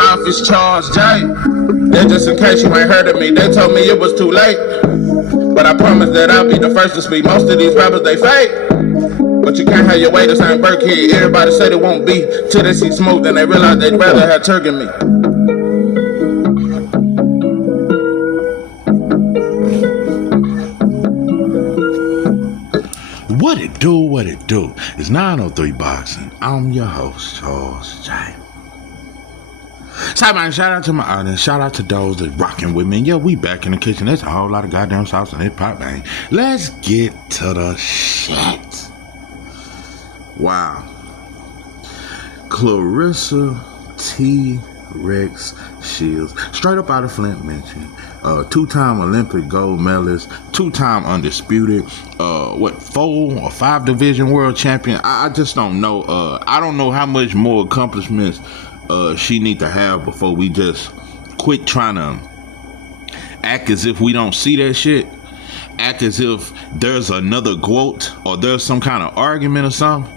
Office Charles J. Then just in case you ain't heard of me, they told me it was too late. But I promise that I'll be the first to speak. Most of these rappers, they fake. But you can't have your way to St. Burkhead. Everybody said it won't be till they see smoke, then they realize they'd rather have turkey meat. What it do, what it do. It's 903 Boxing. I'm your host, Charles J. So, man, shout out to my audience. Shout out to those that rocking with me. And yeah, we back in the kitchen. There's a whole lot of goddamn sauce in hip hop, man. Let's get to the shit. Wow. Claressa T. Rex Shields, straight up out of Flint, Michigan. Two-time Olympic gold medalist, two-time undisputed, 4 or 5 division world champion. I just don't know. I don't know how much more accomplishments she need to have before we just quit trying to act as if we don't see that shit. Act as if there's another quote or there's some kind of argument or something.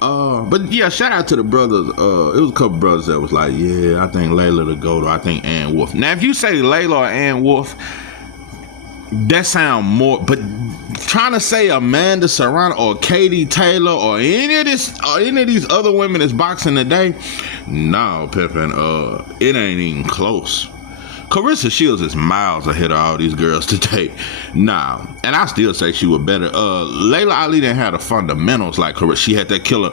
But yeah, shout out to the brothers. It was a couple brothers that was like, yeah, I think Laila the GOAT, or I think Ann Wolf. Now, if you say Laila or Ann Wolf, that sound more, but trying to say Amanda Serrano or Katie Taylor or any of these other women that's boxing today, no, Pippin, it ain't even close. Claressa Shields is miles ahead of all these girls today. Nah, and I still say she was better. Laila Ali didn't have the fundamentals like Claressa. She had that killer.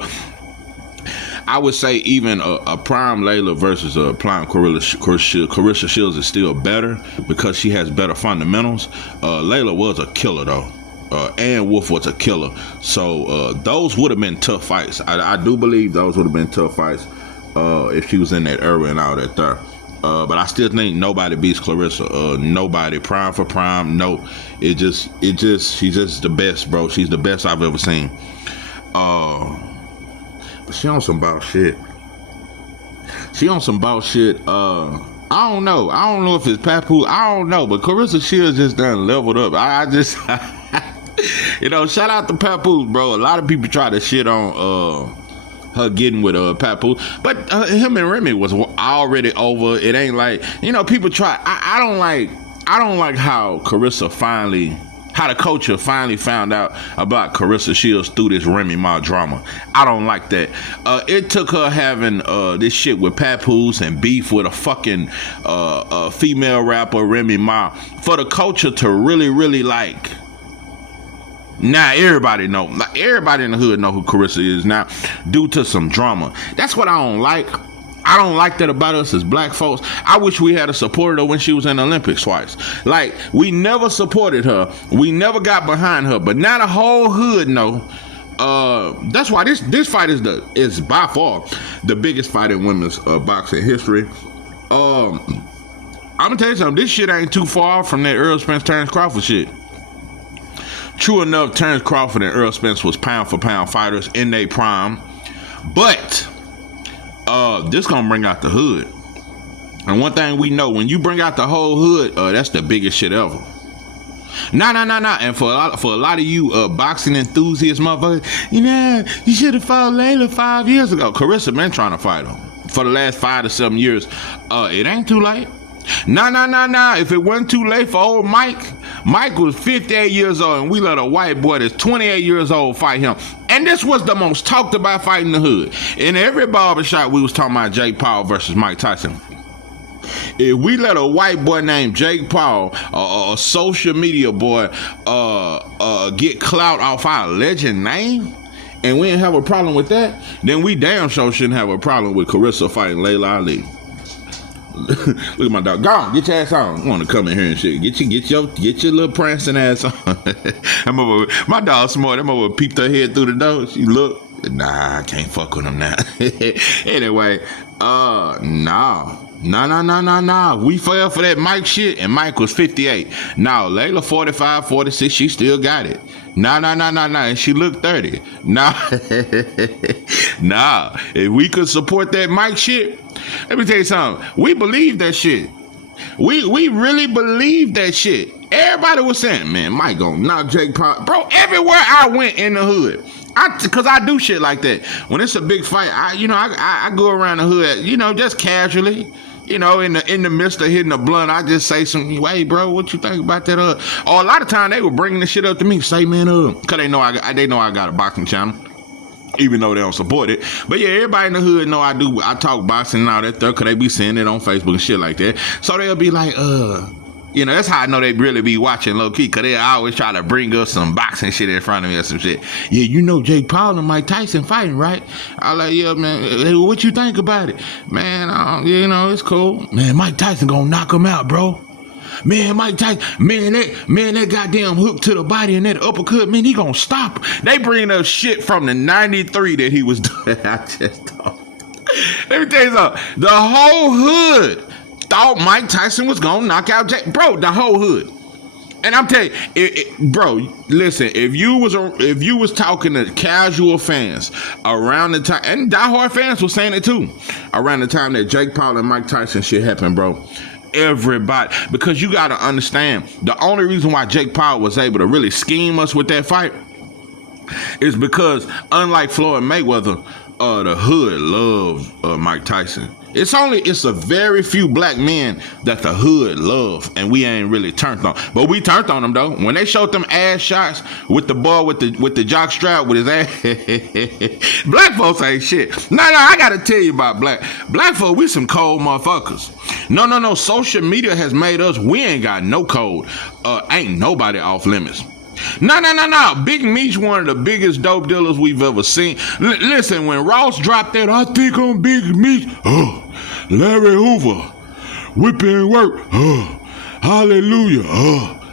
I would say even a prime Laila versus a prime Claressa Shields is still better because she has better fundamentals. Laila was a killer though. Ann Wolf was a killer. So those would have been tough fights. I do believe those would have been tough fights if she was in that era and all that there. But I still think nobody beats Claressa. Nobody, prime for prime. No, she's just the best, bro. She's the best I've ever seen. But she on some bout shit. I don't know if it's Papoose. I don't know. But Claressa Shields just done leveled up. I just, shout out to Papoose, bro. A lot of people try to shit on her getting with Papoose, but him and Remy was already over. It ain't like, people try. I don't like how the culture finally found out about Claressa Shields through this Remy Ma drama. I don't like that. It took her having this shit with Papoose and beef with a fucking female rapper, Remy Ma, for the culture to really, really like. Now everybody know. Like, everybody in the hood know who Claressa is now, due to some drama. That's what I don't like. I don't like that about us as black folks. I wish we had supported her when she was in the Olympics twice. Like, we never supported her. We never got behind her. But now the whole hood know. That's why this fight is by far the biggest fight in women's boxing history. I'm gonna tell you something. This shit ain't too far from that Errol Spence Terrence Crawford shit. True enough, Terrence Crawford and Errol Spence was pound for pound fighters in their prime. But this gonna bring out the hood. And one thing we know, when you bring out the whole hood, that's the biggest shit ever. Nah. And for a lot of you boxing enthusiasts, motherfuckers, you should have fought Laila 5 years ago. Claressa been trying to fight him for the last 5 to 7 years. It ain't too late. Nah. If it wasn't too late for old Mike was 58 years old, and we let a white boy that's 28 years old fight him. And this was the most talked about fight in the hood. In every barbershop, we was talking about Jake Paul versus Mike Tyson. If we let a white boy named Jake Paul, a social media boy, get clout off our legend name, and we didn't have a problem with that, then we damn sure shouldn't have a problem with Claressa fighting Laila Ali. Look at my dog. Go on, get your ass on. I want to come in here and shit. Get your little prancing ass on. My dog smart. That mother peeped her head through the door. She looked. Nah, I can't fuck with him now. Anyway, nah. We fell for that Mike shit, and Mike was 58. Now, Laila 45, 46, she still got it. Nah, and she looked 30. Nah. If we could support that Mike shit, let me tell you something. We believe that shit. We really believe that shit. Everybody was saying, man, Mike gonna knock Jake Paul. Bro, everywhere I went in the hood, Cause I do shit like that. When it's a big fight, I go around the hood, just casually. In the midst of hitting a blunt, I just say something. Hey, bro, what you think about that? Or a lot of time they were bringing the shit up to me. Say, man, cause they know I got a boxing channel, even though they don't support it. But yeah, everybody in the hood know I talk boxing and all that stuff. Cause they be seeing it on Facebook and shit like that. So they'll be like, that's how I know they really be watching low key, cause they always try to bring us some boxing shit in front of me or some shit. Yeah, Jake Paul and Mike Tyson fighting, right? I like, yeah, man. Hey, what you think about it, man? It's cool. Man, Mike Tyson gonna knock him out, bro. Man, Mike Tyson, that goddamn hook to the body and that uppercut, man, he gonna stop. They bring up shit from the '93 that he was doing. I just thought. Let me tell you something. The whole hood thought Mike Tyson was gonna knock out Jake. Bro, the whole hood. And I'm telling you, bro, listen, if you was talking to casual fans around the time, and diehard fans were saying it too, around the time that Jake Paul and Mike Tyson shit happened, bro. Everybody, because you gotta understand, the only reason why Jake Paul was able to really scheme us with that fight is because, unlike Floyd Mayweather, the hood loves Mike Tyson. It's a very few black men that the hood love, and we ain't really turned on. But we turned on them though. When they showed them ass shots with the boy with the jock strap with his ass, black folks ain't shit. No, I gotta tell you about black folks. We some cold motherfuckers. No. Social media has made us. We ain't got no code. Ain't nobody off limits. No. Big Meech, one of the biggest dope dealers we've ever seen. Listen, when Ross dropped that, I think I'm Big Meech. Larry Hoover, whipping work. Hallelujah.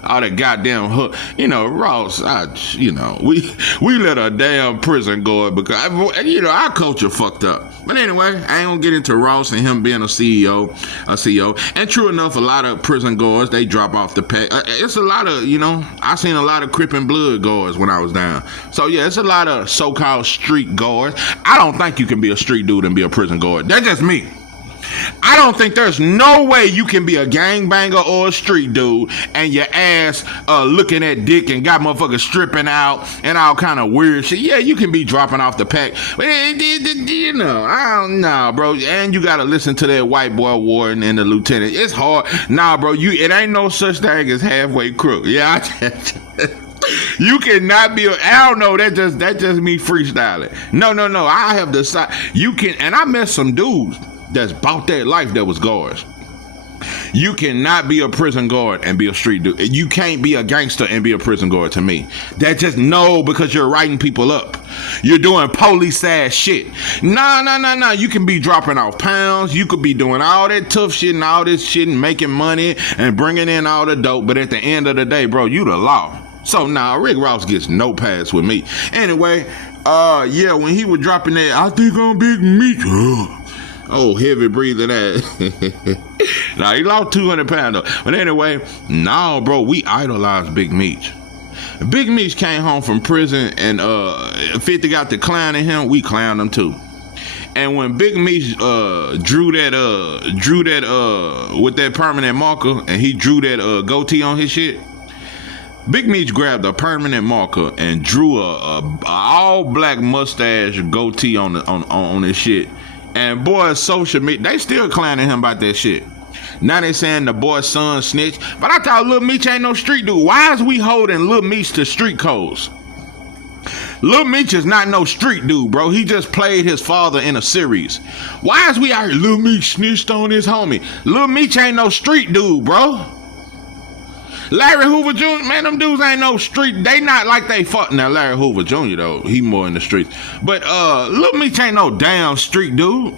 All that goddamn hook. Ross, we let a damn prison go because, our culture fucked up. But anyway, I ain't gonna get into Ross and him being a CEO. And true enough, a lot of prison guards, they drop off the pack. It's a lot of, I seen a lot of Crip and Blood guards when I was down. So yeah, it's a lot of so-called street guards. I don't think you can be a street dude and be a prison guard. That's just me. I don't think there's no way you can be a gangbanger or a street dude and your ass looking at dick and got motherfuckers stripping out and all kind of weird shit. Yeah, you can be dropping off the pack. But, I don't know, bro. And you got to listen to that white boy warden and the lieutenant. It's hard. Nah, bro, it ain't no such thing as halfway crook. Yeah, you cannot be. I don't know. That just me freestyling. No. I have decided you can. And I met some dudes that's bought that life that was guards. You cannot be a prison guard and be a street dude. You can't be a gangster and be a prison guard to me. That just no, because you're writing people up. You're doing police ass shit. No. You can be dropping off pounds. You could be doing all that tough shit and all this shit and making money and bringing in all the dope. But at the end of the day, bro, you the law. So Rick Ross gets no pass with me. Anyway, when he was dropping that, I think I'm Big Meech. Oh, heavy breathing ass. Now, he lost 200 pounds though. But anyway, bro, we idolize Big Meech. Big Meech came home from prison and 50 got to clowning him. We clowned him too. And when Big Meech drew that with that permanent marker and he drew that goatee on his shit, Big Meech grabbed a permanent marker and drew a all black mustache goatee on his shit. And boys, social media, they still clowning him about that shit. Now they saying the boy's son snitched. But I thought Lil Meech ain't no street dude. Why is we holding Lil Meech to street codes? Lil Meech is not no street dude, bro. He just played his father in a series. Why is we out here? Lil Meech snitched on his homie. Lil Meech ain't no street dude, bro. Larry Hoover Jr., man, them dudes ain't no street. They not like they fought. Now, Larry Hoover Jr., though, he more in the streets. But Lil Meech ain't no damn street dude.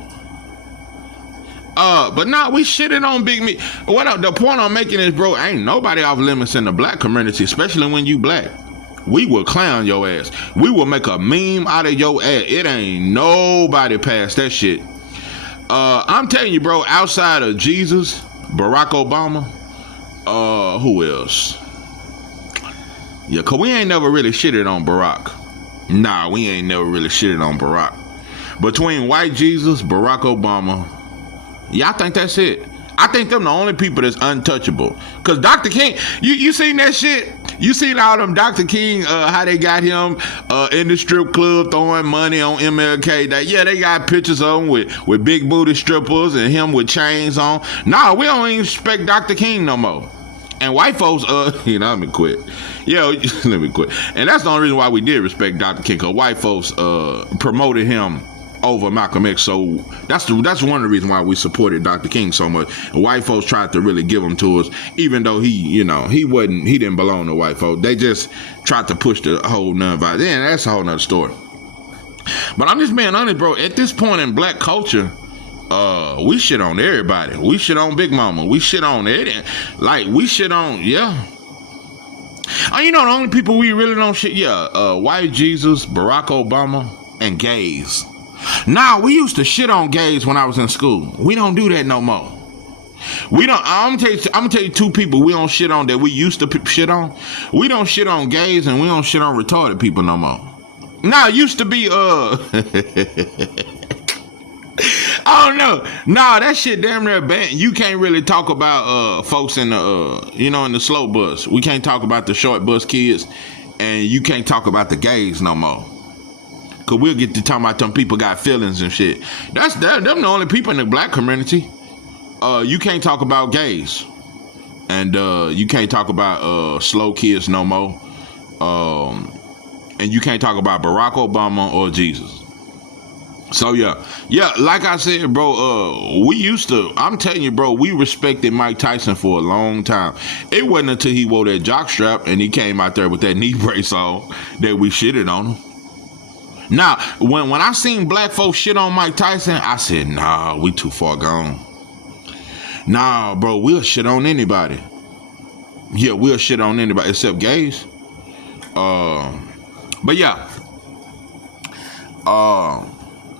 But we shitting on Big Meech. The point I'm making is, bro, ain't nobody off limits in the black community, especially when you black. We will clown your ass. We will make a meme out of your ass. It ain't nobody past that shit. I'm telling you, bro, outside of Jesus, Barack Obama, who else? Yeah, cause we ain't never really shitted on Barack. Nah, we ain't never really shitted on Barack. Between white Jesus, Barack Obama, yeah, I think that's it. I think them the only people that's untouchable. Cause Dr. King, you seen that shit? You seen all them Dr. King, how they got him in the strip club throwing money on MLK Day. Yeah, they got pictures of him with big booty strippers and him with chains on. Nah, we don't even respect Dr. King no more. And white folks, let me quit. Let me quit. And that's the only reason why we did respect Dr. King, because white folks promoted him over Malcolm X. So that's one of the reasons why we supported Dr. King so much. And white folks tried to really give him to us, even though he didn't belong to white folks. They just tried to push the whole non-violence. Yeah, that's a whole nother story. But I'm just being honest, bro. At this point in black culture, we shit on everybody. We shit on Big Mama. We shit on it. Like, we shit on, yeah. The only people we really don't shit, white Jesus, Barack Obama, and gays. Nah, we used to shit on gays when I was in school. We don't do that no more. We don't. I'm gonna tell you two people we don't shit on that we used to shit on. We don't shit on gays and we don't shit on retarded people no more. Nah, it used to be I don't know. Nah, that shit damn near banned. You can't really talk about folks in the in the slow bus. We can't talk about the short bus kids, and you can't talk about the gays no more. Cause we'll get to talking about them people got feelings and shit. Them the only people in the black community. You can't talk about gays, and you can't talk about slow kids no more. And you can't talk about Barack Obama or Jesus. So yeah, like I said, bro, we used to, I'm telling you, bro, we respected Mike Tyson for a long time. It wasn't until he wore that jock strap and he came out there with that knee brace on that we shitted on him. Now, when I seen black folks shit on Mike Tyson, I said, nah, we too far gone. Nah, bro, we'll shit on anybody. Yeah, we'll shit on anybody except gays. But yeah.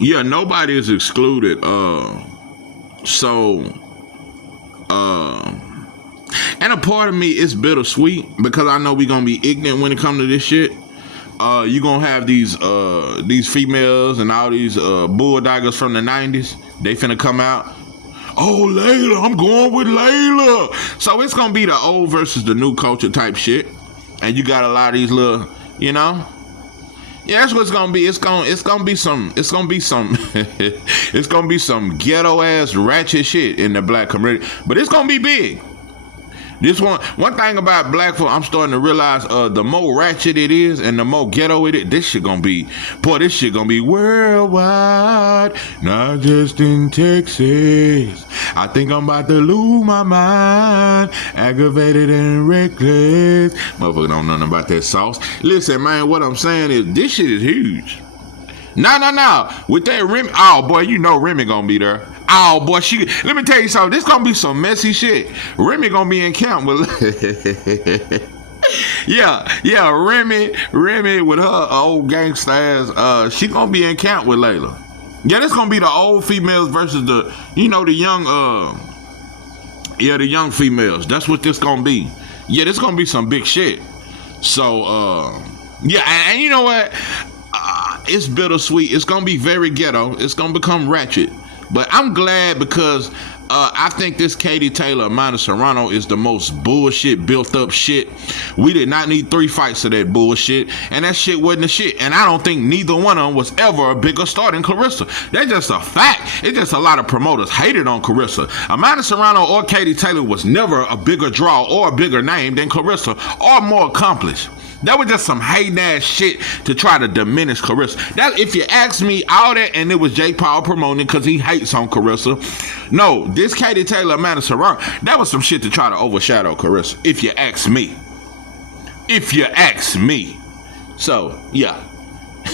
Yeah, nobody is excluded. And a part of me is bittersweet because I know we're gonna be ignorant when it comes to this shit. You gonna have these females and all these bulldoggers from the 90s. They finna come out. Oh, Laila, I'm going with Laila. So it's gonna be the old versus the new culture type shit. And you got a lot of these little, yeah, that's what it's gonna be. It's gonna be some it's gonna be some ghetto ass ratchet shit in the black community. But it's gonna be big. This one thing about black folk, I'm starting to realize the more ratchet it is and the more ghetto it is, this shit gonna be worldwide, not just in Texas. I think I'm about to lose my mind, aggravated and reckless. Motherfucker don't know nothing about that sauce. Listen, man, what I'm saying is this shit is huge. No. With that Remy, oh boy, Remy gonna be there. Oh boy, let me tell you something. This gonna be some messy shit. Remy gonna be in camp with yeah, Remy with her old gangsta ass. She gonna be in camp with Laila. Yeah, this gonna be the old females versus the the young females. That's what this gonna be. Yeah, this gonna be some big shit. So and you know what? It's bittersweet. It's gonna be very ghetto. It's gonna become ratchet. But I'm glad because I think this Katie Taylor, Amanda Serrano is the most bullshit built up shit. We did not need 3 fights of that bullshit, and that shit wasn't a shit. And I don't think neither one of them was ever a bigger star than Claressa. That's just a fact. It's just a lot of promoters hated on Claressa. Amanda Serrano or Katie Taylor was never a bigger draw or a bigger name than Claressa or more accomplished. That was just some hating ass shit to try to diminish Claressa. That, if you ask me, all that, and it was Jake Paul promoting because he hates on Claressa. No, this Katie Taylor, Amanda Serrano, that was some shit to try to overshadow Claressa. If you ask me. So, yeah.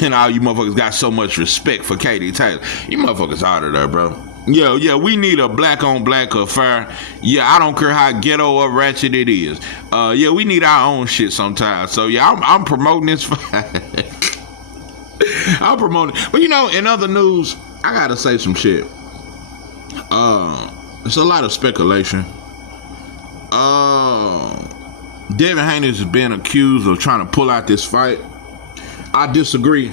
And all you motherfuckers got so much respect for Katie Taylor. You motherfuckers out of there, bro. Yeah, we need a black on black affair. Yeah, I don't care how ghetto or ratchet it is. Yeah, we need our own shit sometimes. So yeah, I'm promoting this. I'm promoting. But in other news, I gotta say some shit. It's a lot of speculation. Devin Haney is being accused of trying to pull out this fight. I disagree.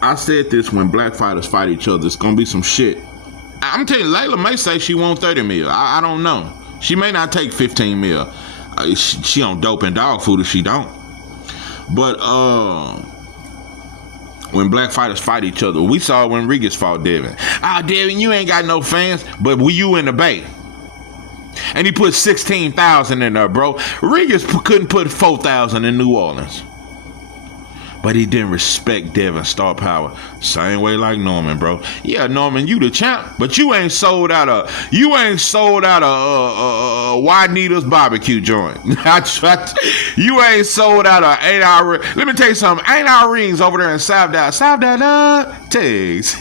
I said this when black fighters fight each other, it's gonna be some shit. I'm telling you, Laila may say she won 30 mil. I don't know. She may not take 15 mil. She on dope and dog food if she don't. But when black fighters fight each other, we saw when Regis fought Devin. Devin, you ain't got no fans, but were you in the Bay? And he put 16,000 in there, bro. Regis couldn't put 4,000 in New Orleans. But he didn't respect Devin's star power. Same way like Norman, bro. Yeah, Norman, you the champ, but you ain't sold out a Juanita's barbecue joint. You ain't sold out a 8-hour. Let me tell you something. 8-hour rings over there in South Dallas, Texas.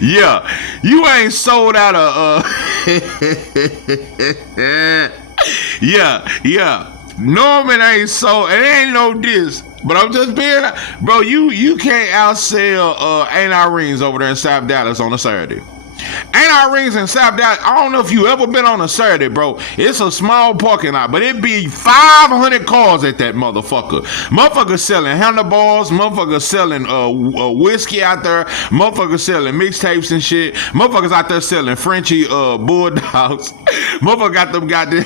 Yeah, you ain't sold out a. Yeah. Norman ain't sold. It ain't no diss. But I'm just being, bro, you can't outsell Ain't Our Rings over there in South Dallas on a Saturday. Ain't Our Rings in South Dallas, I don't know if you ever been on a Saturday, bro. It's a small parking lot, but it be 500 cars at that motherfucker. Motherfuckers selling handlebars, motherfuckers selling whiskey out there, motherfuckers selling mixtapes and shit, motherfuckers out there selling Frenchie bulldogs, motherfuckers got them goddamn...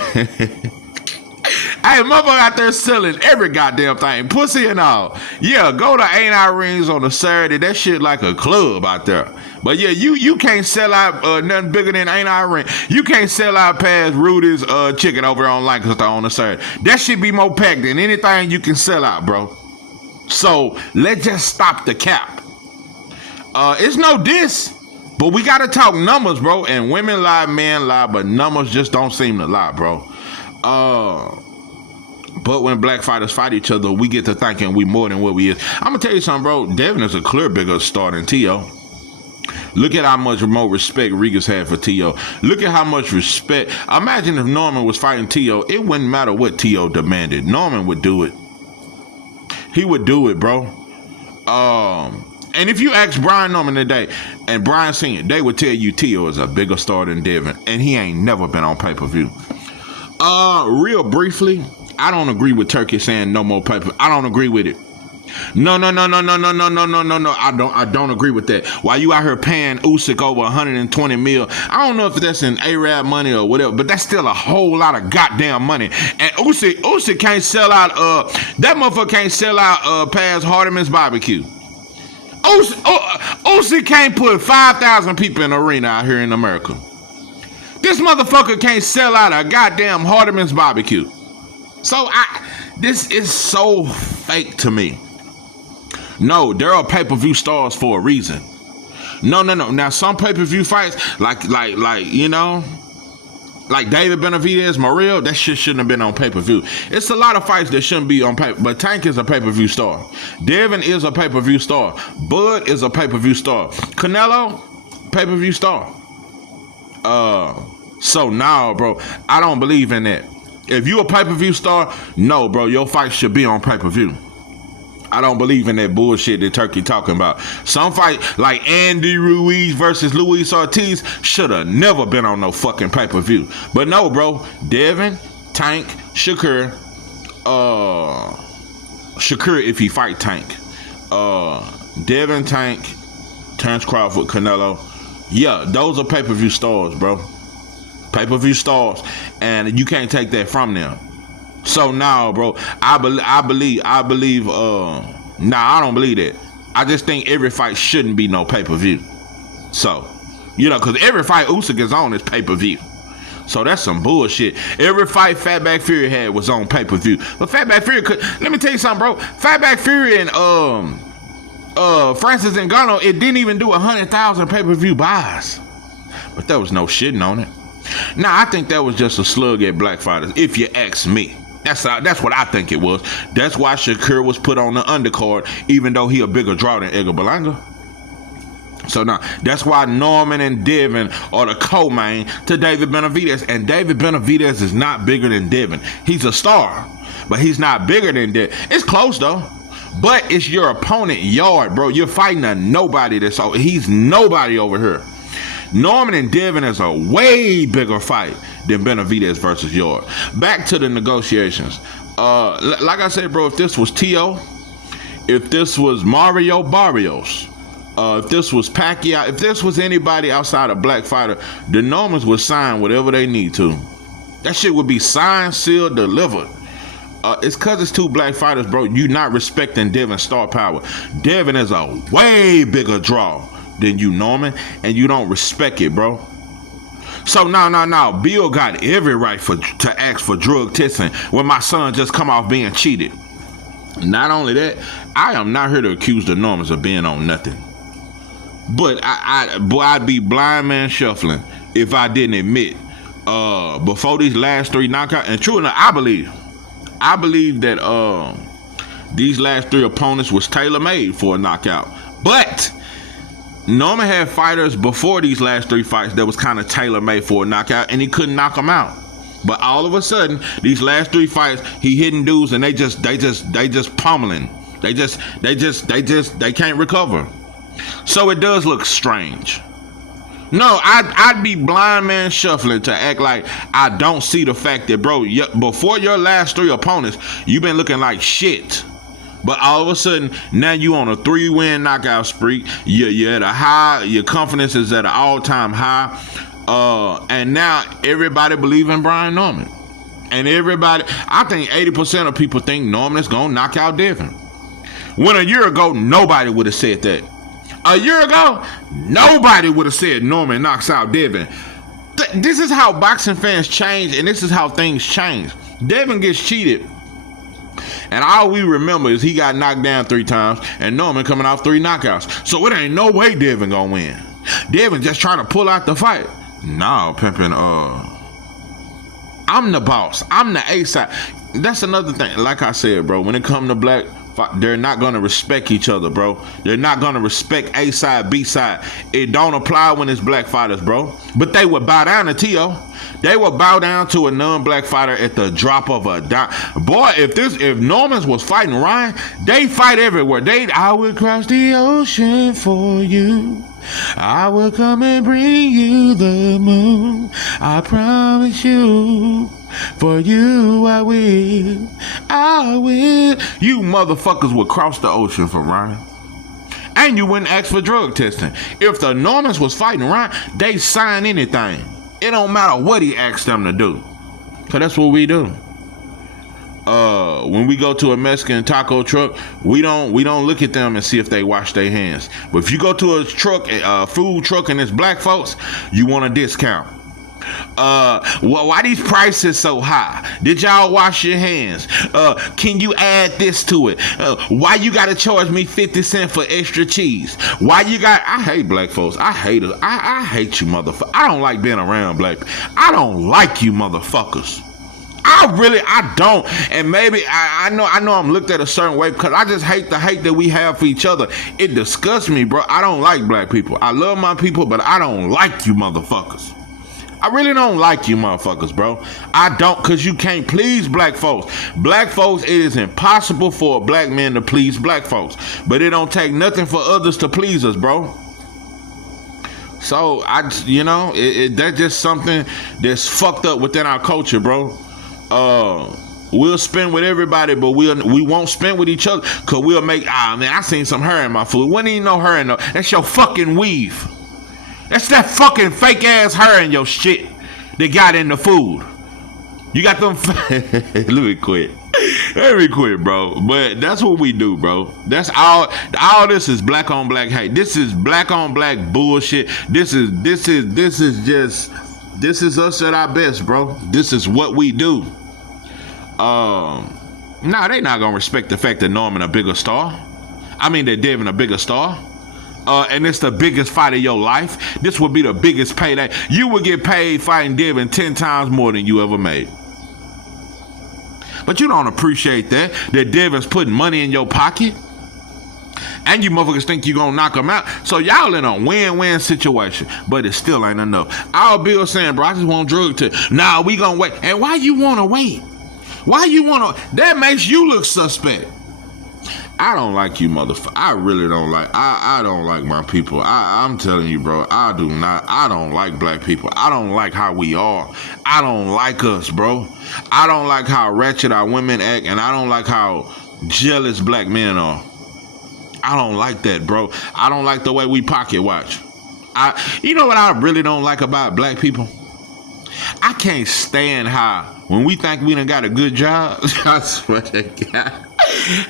Hey, motherfucker out there selling every goddamn thing, pussy and all. Yeah, go to Ain't Our Rings on a Saturday. That shit like a club out there. But yeah, you can't sell out nothing bigger than Ain't Our Ring. You can't sell out past Rudy's chicken over on Lancaster on a Saturday. That shit be more packed than anything you can sell out, bro. So let's just stop the cap. It's no diss, but we gotta talk numbers, bro. And women lie, men lie, but numbers just don't seem to lie, bro. But when black fighters fight each other, we get to thinking we more than what we is. I'm gonna tell you something, bro. Devin is a clear bigger star than T.O. Look at how much more respect Regis had for T.O. Look at how much respect. Imagine if Norman was fighting T.O. It wouldn't matter what T.O. demanded. Norman would do it. He would do it, bro. And if you ask Brian Norman today, and Brian Sr., they would tell you T.O. is a bigger star than Devin, and he ain't never been on pay-per-view. Real briefly, I don't agree with Turkey saying no more paper. I don't agree with it. No. I don't agree with that. While you out here paying Usyk over 120 mil, I don't know if that's in Arab money or whatever, but that's still a whole lot of goddamn money. And Usyk can't sell out. That motherfucker can't sell out past Hardeman's barbecue. Usyk can't put 5,000 people in the arena out here in America. This motherfucker can't sell out a goddamn Hardeman's barbecue. So this is so fake to me. No, there are pay-per-view stars for a reason. No. Now some pay-per-view fights, like you know, like David Benavidez, Morrell, that shit shouldn't have been on pay-per-view. It's a lot of fights that shouldn't be on pay, but Tank is a pay-per-view star. Devin is a pay-per-view star. Bud is a pay-per-view star. Canelo, pay-per-view star. So now, bro, I don't believe in that. If you a pay-per-view star, no, bro, your fight should be on pay-per-view. I don't believe in that bullshit that Turkey talking about. Some fight like Andy Ruiz versus Luis Ortiz should have never been on no fucking pay-per-view. But no, bro, Devin, Tank, Shakur if he fight Tank. Devin, Tank, Terrence Crawford, Canelo. Yeah, those are pay-per-view stars, bro. Pay-per-view stars, and you can't take that from them. So now, bro, I believe. I don't believe that. I just think every fight shouldn't be no pay-per-view. So, you know, because every fight Usyk is on is pay-per-view. So that's some bullshit. Every fight Fatback Fury had was on pay-per-view. But Fatback Fury could. Let me tell you something, bro. Fatback Fury and Francis Ngannou, it didn't even do 100,000 pay-per-view buys. But there was no shitting on it. Now, I think that was just a slug at black fighters, if you ask me. That's what I think it was. That's why Shakur was put on the undercard, even though he a bigger draw than Edgar Berlanga. So now, that's why Norman and Devin are the co-main to David Benavidez. And David Benavidez is not bigger than Devin. He's a star, but he's not bigger than Devin. It's close, though. But it's your opponent yard, bro. You're fighting a nobody he's nobody over here. Norman and Devin is a way bigger fight than Benavidez versus Yard. Back to the negotiations. Like I said, bro, if this was T.O., if this was Mario Barrios, if this was Pacquiao, if this was anybody outside a black fighter, the Normans would sign whatever they need to. That shit would be signed, sealed, delivered. It's cause it's two black fighters, bro. You not respecting Devin's star power. Devin is a way bigger draw than you, Norman, and you don't respect it, bro. So now, Bill got every right to ask for drug testing when my son just come off being cheated. Not only that, I am not here to accuse the Normans of being on nothing. But I'd be blind man shuffling if I didn't admit before these last 3 knockouts, and true enough, I believe that these last 3 opponents was tailor-made for a knockout. But Norman had fighters before these last 3 fights that was kind of tailor-made for a knockout, and he couldn't knock them out. But all of a sudden, these last 3 fights, he hitting dudes, and they just pummeling. They can't recover. So it does look strange. No, I'd be blind man shuffling to act like I don't see the fact that, bro, before your last 3 opponents, you've been looking like shit. But all of a sudden, now you on a 3-win knockout streak. You're at a high. Your confidence is at an all-time high. And now everybody believe in Brian Norman. And everybody, I think 80% of people think Norman is going to knock out Devin. When a year ago, nobody would have said that. A year ago, nobody would have said Norman knocks out Devin. This is how boxing fans change, and this is how things change. Devin gets cheated, and all we remember is he got knocked down 3 times, and Norman coming off 3 knockouts. So it ain't no way Devin gonna win. Devin just trying to pull out the fight. Nah, pimping. I'm the boss. I'm the A side. That's another thing. Like I said, bro, when it come to black, they're not going to respect each other, bro. They're not going to respect A side, B side. It don't apply when it's black fighters, bro. But they would bow down to T.O. They would bow down to a non-black fighter at the drop of a dime. Boy, if Normans was fighting Ryan, they fight everywhere. I would cross the ocean for you. I will come and bring you the moon. I promise you. For you, I will. You motherfuckers would cross the ocean for Ryan. And you wouldn't ask for drug testing. If the Normans was fighting Ryan, they sign anything. It don't matter what he asked them to do. Cause that's what we do. When we go to a Mexican taco truck, we don't look at them and see if they wash their hands. But if you go to a food truck and it's black folks, you want a discount. Why these prices so high? Did y'all wash your hands? Can you add this to it? Why you gotta charge me 50 cents for extra cheese? I hate black folks. I hate it. I hate you motherfuckers. I don't like being around black people. I don't like you motherfuckers. I don't. And maybe I know I'm looked at a certain way because I just hate the hate that we have for each other. It disgusts me, bro. I don't like black people. I love my people, but I don't like you motherfuckers. I really don't like you motherfuckers, bro. I don't, because you can't please black folks. Black folks, it is impossible for a black man to please black folks. But it don't take nothing for others to please us, bro. So, that's just something that's fucked up within our culture, bro. We'll spend with everybody, but we won't spend with each other, because we'll make, I seen some hair in my food. When ain't no hair in no, that's your fucking weave. That's that fucking fake ass hair in your shit they got in the food. You got them. Let me quit, bro. But that's what we do, bro. That's all. All this is black on black hate. This is black on black bullshit. This is us at our best, bro. This is what we do. They not gonna respect the fact that Norman a bigger star. That Devin a bigger star. And it's the biggest fight of your life. This would be the biggest payday. You would get paid fighting Devin 10 times more than you ever made. But you don't appreciate that Devin's putting money in your pocket. And you motherfuckers think you gonna knock him out. So y'all in a win-win situation. But it still ain't enough. Our Bill saying, bro, I just want drug test. Nah, we gonna wait. And why you wanna wait? That makes you look suspect. I don't like you motherfucker. I really don't like. I don't like my people. I'm telling you, bro. I don't like black people. I don't like how we are. I don't like us, bro. I don't like how ratchet our women act, and I don't like how jealous black men are. I don't like that, bro. I don't like the way we pocket watch. You know what I really don't like about black people? I can't stand how when we think we done got a good job, I swear to God.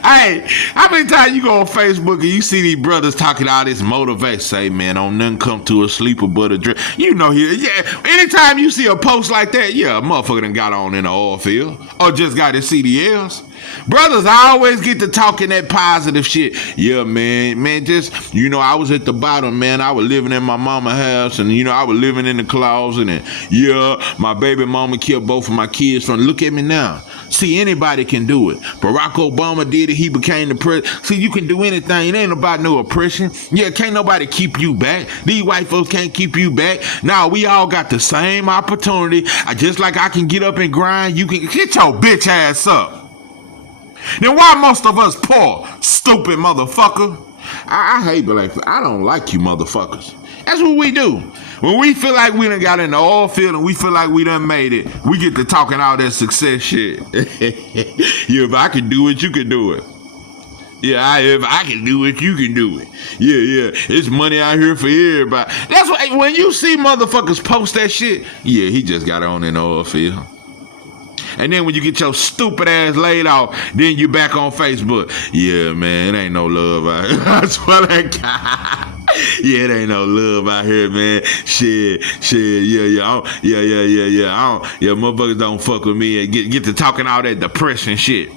Hey, how many times you go on Facebook and you see these brothers talking all this motivation? Say, man, don't nothing come to a sleeper but a drink. You know, anytime you see a post like that, yeah, a motherfucker done got on in the oil field or just got his CDLs. Brothers, I always get to talking that positive shit. Yeah, man, just, you know, I was at the bottom, man. I was living in my mama's house and, you know, I was living in the closet and, yeah, my baby mama killed both of my kids from, look at me now. See, anybody can do it. Barack Obama did it. He became the president. See, you can do anything. It ain't about no oppression. Yeah, can't nobody keep you back. These white folks can't keep you back. Now, we all got the same opportunity. Just like I can get up and grind, you can get your bitch ass up. Then why most of us poor, stupid motherfucker? I hate black people. I don't like you motherfuckers. That's what we do. When we feel like we done got in the oil field and we feel like we done made it, we get to talking all that success shit. Yeah, if I can do it, you can do it. Yeah, if I can do it, you can do it. Yeah, it's money out here for everybody. That's why when you see motherfuckers post that shit, yeah, he just got on in the oil field. And then when you get your stupid ass laid off, then you back on Facebook. Yeah, man, it ain't no love out here. That's what I got. Yeah, it ain't no love out here, man. Shit, yeah. Motherfuckers don't fuck with me and get to talking all that depression shit.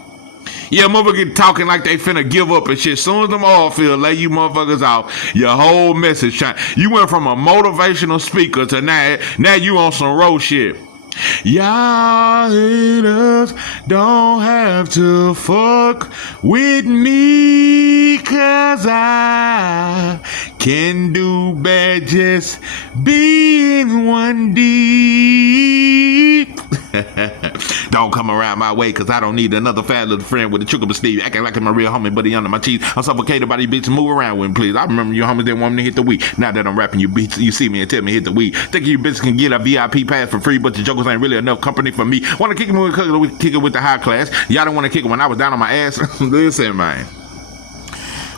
Yeah, motherfuckers get talking like they finna give up and shit. Soon as them all feel lay you motherfuckers off, your whole message change. You went from a motivational speaker to now you on some road shit. Y'all haters don't have to fuck with me, 'cause I can do bad just being one deep. Don't come around my way, 'cause I don't need another fat little friend with a trickle of Steve acting like I'm a real homie, but he under my cheese. I'm suffocated by these bitches. Move around with me, please. I remember you homies didn't want me to hit the weed. Now that I'm rapping, you beats, you see me and tell me hit the weed. Think you bitches can get a VIP pass for free, but the jokers ain't really enough company for me. Want to kick me with the high class? Y'all don't want to kick it when I was down on my ass. Listen, man.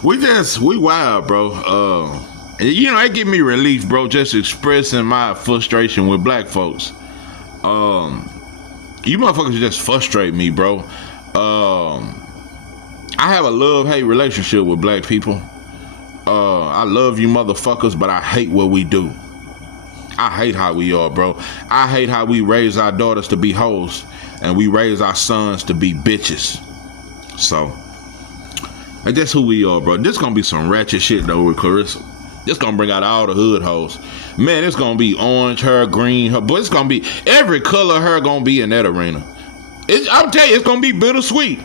We wild, bro. You know, it give me relief, bro, just expressing my frustration with black folks. You motherfuckers just frustrate me, bro. I have a love-hate relationship with black people. I love you motherfuckers, but I hate what we do. I hate how we are, bro. I hate how we raise our daughters to be hoes and we raise our sons to be bitches. So, and that's who we are, bro. This gonna be some ratchet shit though with Claressa. This gonna bring out all the hood hoes. Man, it's gonna be orange hair, green hair, but it's gonna be every color hair gonna be in that arena. I'll tell you, it's gonna be bittersweet.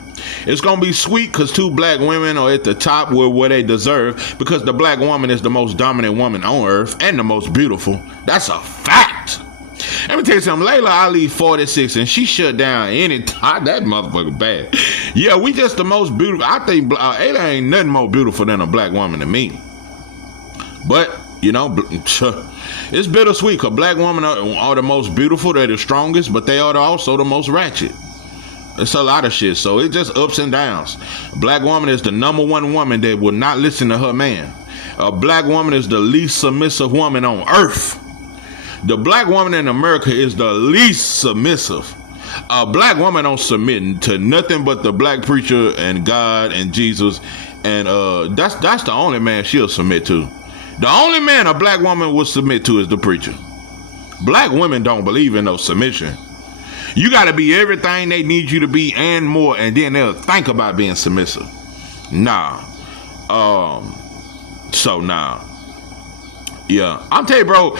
It's gonna be sweet because two black women are at the top where they deserve, because the black woman is the most dominant woman on earth and the most beautiful. That's a fact. Let me tell you something. Laila Ali 46 and she shut down any time. That motherfucker bad. Yeah, we just the most beautiful. I think Ada ain't nothing more beautiful than a black woman to me. But you know, it's bittersweet because black women are the most beautiful. They're the strongest, but they are also the most ratchet. It's a lot of shit, so it's just ups and downs. A black woman is the number one woman that will not listen to her man. A black woman is the least submissive woman on earth. The black woman in America is the least submissive. A black woman don't submit to nothing but the black preacher and God and Jesus, and that's the only man she'll submit to. The only man a black woman will submit to is the preacher. Black women don't believe in no submission. You got to be everything they need you to be and more, and then they'll think about being submissive. Nah. Yeah. I'll tell you, bro,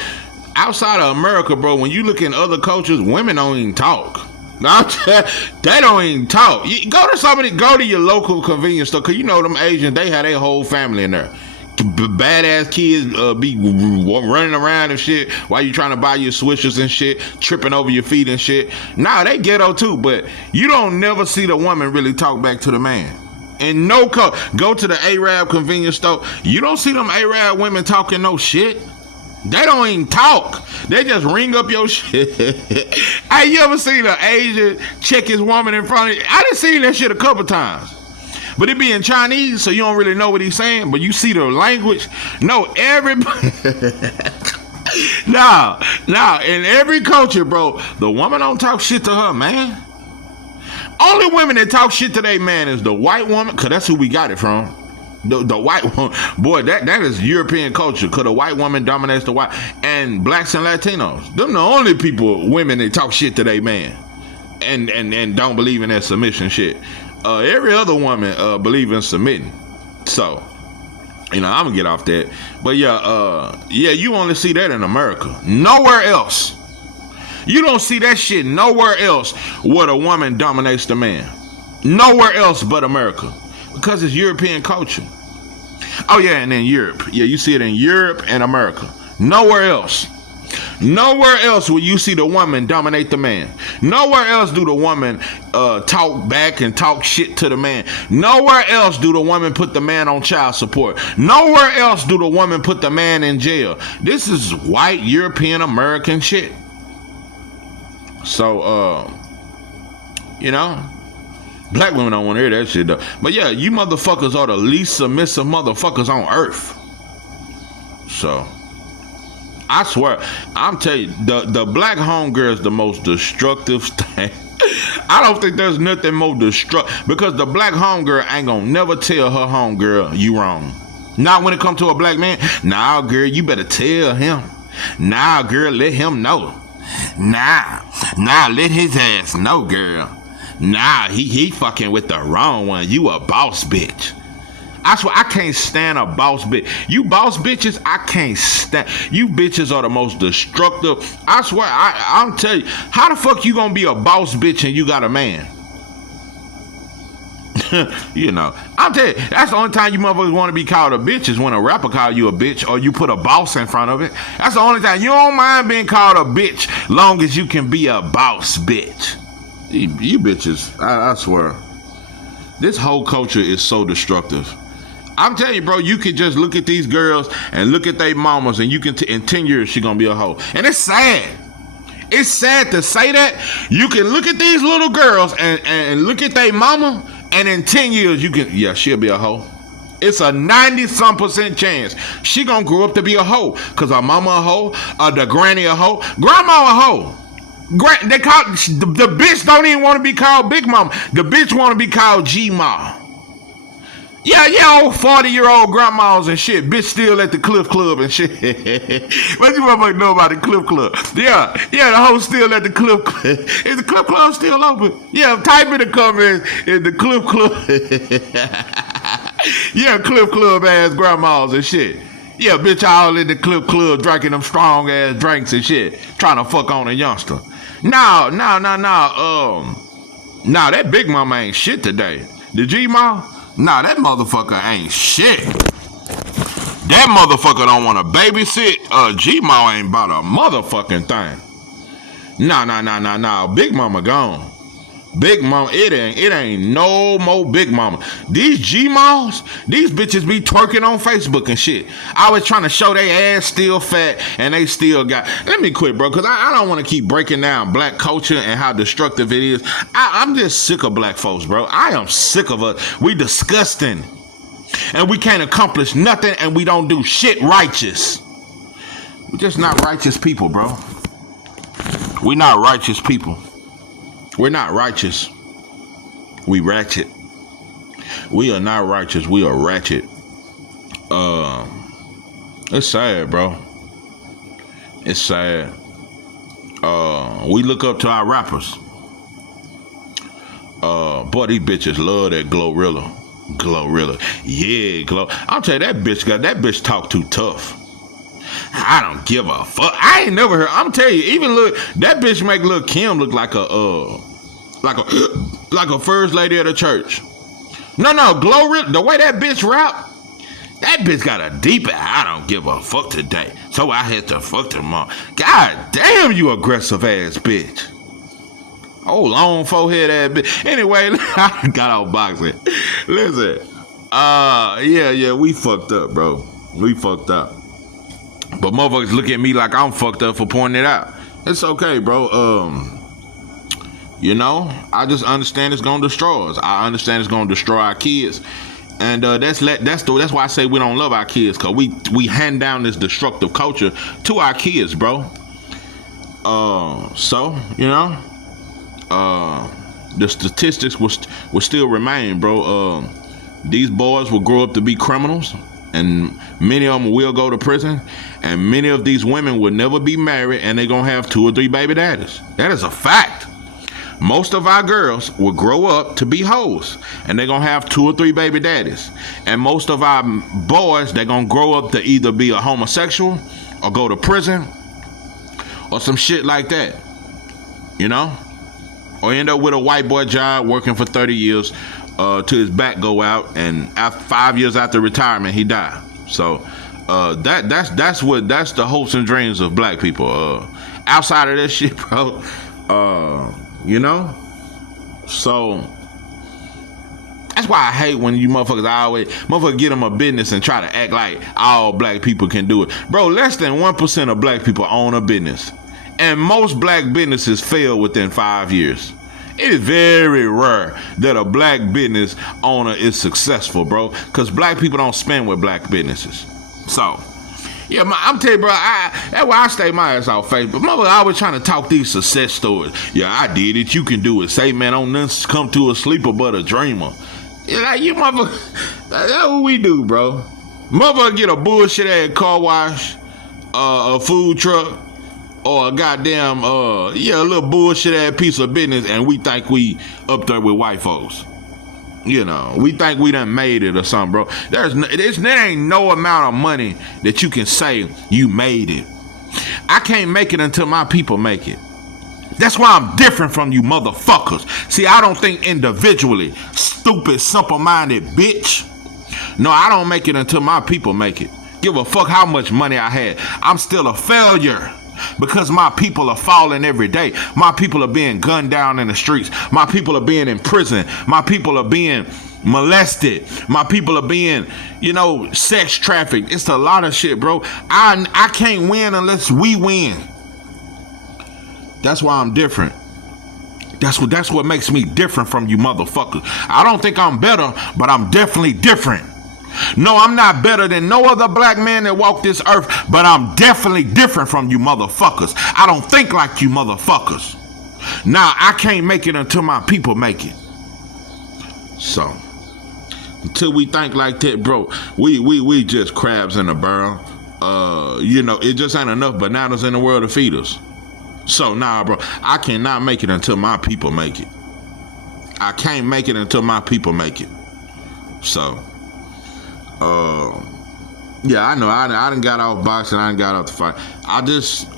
outside of America, bro, when you look in other cultures, women don't even talk. They don't even talk. Go to your local convenience store, because you know them Asians, they have their whole family in there. Badass kids be running around and shit while you trying to buy your swishers and shit, tripping over your feet and shit. Nah, they ghetto too, but you don't never see the woman really talk back to the man. And go to the Arab convenience store, you don't see them Arab women talking no shit. They don't even talk. They just ring up your shit. Hey, you ever seen an Asian check his woman in front of you? I done seen that shit a couple times. But it be in Chinese, so you don't really know what he's saying, but you see the language. No, everybody Now, in every culture, bro, the woman don't talk shit to her man. Only women that talk shit to their man is the white woman, cause that's who we got it from. The white woman, boy, that is European culture. Cause the white woman dominates the white, and blacks and Latinos. Them the only women that talk shit to their man, and don't believe in that submission shit. Every other woman believe in submitting. So, I'm gonna get off that. But yeah, you only see that in America. Nowhere else. You don't see that shit nowhere else where a woman dominates the man. Nowhere else but America. Because it's European culture. Oh yeah, and in Europe. Yeah, you see it in Europe and America. Nowhere else. Nowhere else will you see the woman dominate the man. Nowhere else do the woman talk back and talk shit to the man. Nowhere else do the woman put the man on child support. Nowhere else do the woman put the man in jail. This is white European American shit. So, black women don't want to hear that shit though. But yeah, you motherfuckers are the least submissive motherfuckers on earth. So, I swear, I'm telling you, the black homegirl is the most destructive thing. I don't think there's nothing more destructive, because the black homegirl ain't gonna never tell her homegirl you wrong. Not when it comes to a black man. Nah, girl, you better tell him. Nah, girl, let him know. Nah, let his ass know, girl. Nah, he fucking with the wrong one. You a boss bitch. I swear, I can't stand a boss bitch. You boss bitches, I can't stand. You bitches are the most destructive. I swear, I'm telling you, how the fuck you gonna be a boss bitch and you got a man? I'm telling you, that's the only time you motherfuckers want to be called a bitch is when a rapper call you a bitch or you put a boss in front of it. That's the only time you don't mind being called a bitch, long as you can be a boss bitch. You bitches, I swear, this whole culture is so destructive. I'm telling you, bro, you can just look at these girls and look at their mamas, and you can in 10 years she gonna be a hoe. And it's sad. It's sad to say that. You can look at these little girls and look at their mama, and in 10 years she'll be a hoe. It's a 90-some% chance she gonna grow up to be a hoe, cause her mama a hoe, the granny a hoe, grandma a hoe. They call the bitch don't even want to be called Big Mama. The bitch want to be called G-Ma. Yeah, old 40-year-old grandmas and shit. Bitch still at the Cliff Club and shit. What you motherfuckers know about the Cliff Club? Yeah, the hoe still at the Cliff Club. Is the Cliff Club still open? Yeah, type in the comments. Is the Cliff Club? Yeah, Cliff Club ass grandmas and shit. Yeah, bitch all in the Cliff Club drinking them strong ass drinks and shit. Trying to fuck on a youngster. No. That Big Mama ain't shit today. The G-Ma? Nah, that motherfucker ain't shit. That motherfucker don't want to babysit. G-Ma ain't about a motherfucking thing. Nah. Big Mama gone. Big Mama, it ain't no more Big Mama. These G-Ma's, these bitches be twerking on Facebook and shit. I was trying to show they ass still fat and they still got. Let me quit, bro, because I don't want to keep breaking down black culture and how destructive it is. I'm just sick of black folks, bro. I am sick of us. We disgusting. And we can't accomplish nothing, and we don't do shit righteous. We're just not righteous people, bro. We not righteous people. We're not righteous. We ratchet. We are not righteous. We are ratchet. It's sad, bro. It's sad. We look up to our rappers. Boy, these bitches love that Glorilla. Yeah, Glow. I'll tell you, that bitch talk too tough. I don't give a fuck. I ain't never heard. I'm telling you, even look, that bitch make Lil' Kim look like a first lady of the church. No, Glorilla, the way that bitch rap, that bitch got a deep I don't give a fuck today. So I had to fuck tomorrow. God damn, you aggressive ass bitch. Oh, long forehead ass bitch. Anyway, I got out boxing. Listen. Yeah, we fucked up, bro. We fucked up. But motherfuckers look at me like I'm fucked up for pointing it out. It's okay, bro. I just understand it's gonna destroy us. I understand it's gonna destroy our kids. And that's why I say we don't love our kids, cause we hand down this destructive culture to our kids, bro. So you know, the statistics will still remain, bro. These boys will grow up to be criminals, and many of them will go to prison, and many of these women will never be married, and they're gonna have 2 or 3 baby daddies. That is a fact. Most of our girls will grow up to be hoes, and they're gonna have 2 or 3 baby daddies. And most of our boys, they're gonna grow up to either be a homosexual or go to prison or some shit like that, you know, or end up with a white boy job working for 30 years till his back go out, and after 5 years after retirement, he died. So that's the hopes and dreams of black people. Outside of this shit, bro. You know? So that's why I hate when you motherfuckers get them a business and try to act like all black people can do it. Bro, less than 1% of black people own a business. And most black businesses fail within 5 years. It is very rare that a black business owner is successful, bro. Because black people don't spend with black businesses. So yeah, I'm telling you, bro, that's why I stay my ass off Facebook. Mother always trying to talk these success stories. Yeah, I did it. You can do it. Say, man, don't nothing come to a sleeper but a dreamer. Yeah, like, you mother, that's what we do, bro. Mother get a bullshit ass car wash, a food truck, or a goddamn, a little bullshit ass piece of business, and we think we up there with white folks. You know, we think we done made it or something, bro. There ain't no amount of money that you can say you made it. I can't make it until my people make it. That's why I'm different from you motherfuckers. See, I don't think individually. Stupid, simple-minded bitch. No, I don't make it until my people make it. Give a fuck how much money I had. I'm still a failure. Because my people are falling every day. My people are being gunned down in the streets. My people are being in prison. My people are being molested. My people are being, sex trafficked. It's a lot of shit, bro. I can't win unless we win. That's why I'm different. That's what makes me different from you motherfuckers. I don't think I'm better, but I'm definitely different. No, I'm not better than no other black man that walked this earth, but I'm definitely different from you motherfuckers. I don't think like you motherfuckers. Now, I can't make it until my people make it. So, until we think like that, bro, we just crabs in a barrel. It just ain't enough bananas in the world to feed us. So, nah, bro, I cannot make it until my people make it. I can't make it until my people make it. So, yeah, I know. I done got off boxing. I done got off the fight.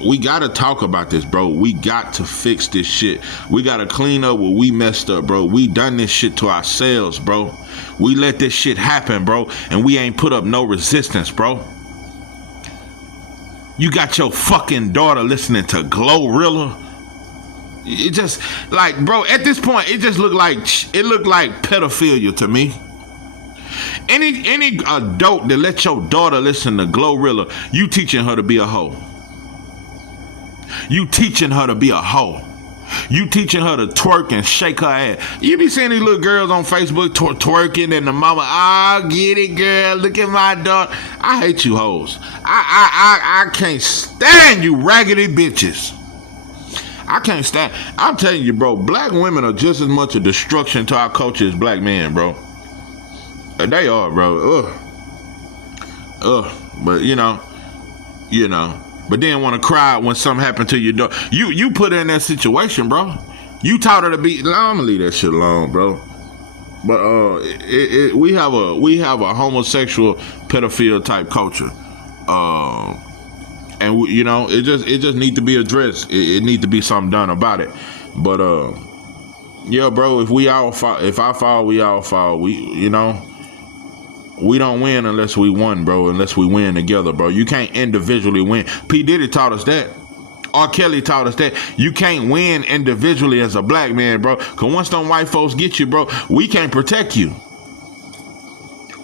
We got to talk about this, bro. We got to fix this shit. We got to clean up what we messed up, bro. We done this shit to ourselves, bro. We let this shit happen, bro. And we ain't put up no resistance, bro. You got your fucking daughter listening to Glorilla. It just, like, bro, at this point, it just looked like pedophilia to me. Any adult that let your daughter listen to Glorilla, you teaching her to be a hoe. You teaching her to be a hoe. You teaching her to twerk and shake her ass. You be seeing these little girls on Facebook twerking, and the mama, get it, girl. Look at my daughter. I hate you hoes. I can't stand you raggedy bitches. I can't stand. I'm telling you, bro. Black women are just as much a destruction to our culture as black men, bro. They are, bro. But but then want to cry when something happened to your daughter. You put her in that situation, bro. You taught her to be. I'm gonna leave that shit alone, bro. But we have a homosexual pedophile type culture, and it just need to be addressed. It need to be something done about it. But yeah, bro. If I fall, we all fall. We don't win unless we won, bro. Unless we win together, bro. You can't individually win. P. Diddy taught us that. R. Kelly taught us that. You can't win individually as a black man, bro. Because once them white folks get you, bro, we can't protect you.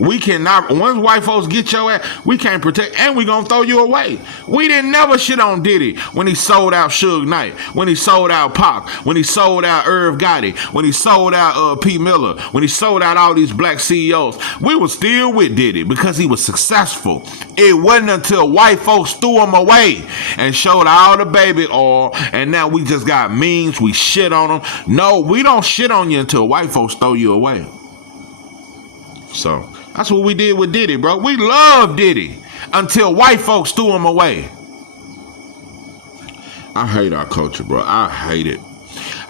We cannot, once white folks get your ass, we can't protect, and we gonna throw you away. We didn't never shit on Diddy when he sold out Suge Knight, when he sold out Pac, when he sold out Irv Gotti, when he sold out P. Miller, when he sold out all these black CEOs. We were still with Diddy because he was successful. It wasn't until white folks threw him away and showed all the baby oil, and now we just got memes, we shit on them. No, we don't shit on you until white folks throw you away. So that's what we did with Diddy, bro. We love Diddy until white folks threw him away. I hate our culture, bro. I hate it.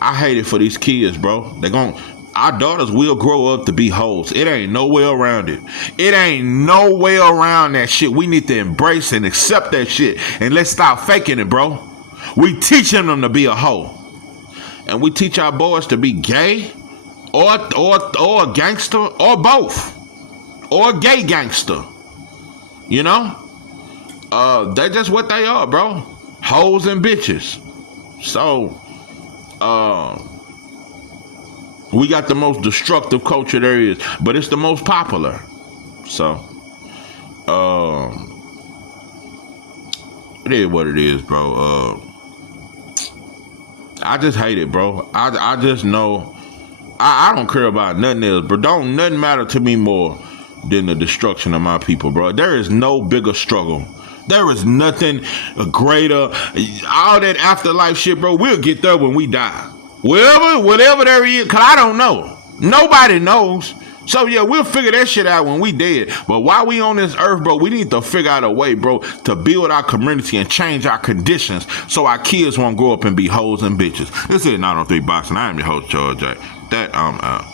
I hate it for these kids, bro. Our daughters will grow up to be hoes. It ain't no way around it. It ain't no way around that shit. We need to embrace and accept that shit. And let's stop faking it, bro. We teaching them to be a hoe. And we teach our boys to be gay or a gangster or both. Or a gay gangster. You know? That's just what they are, bro. Hoes and bitches. So, we got the most destructive culture there is, but it's the most popular. So, it is what it is, bro. I just hate it, bro. I just know I don't care about nothing else, bro. Nothing matter to me more than the destruction of my people, bro. There is no bigger struggle. There is nothing greater. All that afterlife shit, bro, we'll get there when we die. Whatever there is, because I don't know. Nobody knows. So, yeah, we'll figure that shit out when we dead. But while we on this earth, bro, we need to figure out a way, bro, to build our community and change our conditions so our kids won't grow up and be hoes and bitches. This is 903 Boxing. I am your host, George J. That I'm out.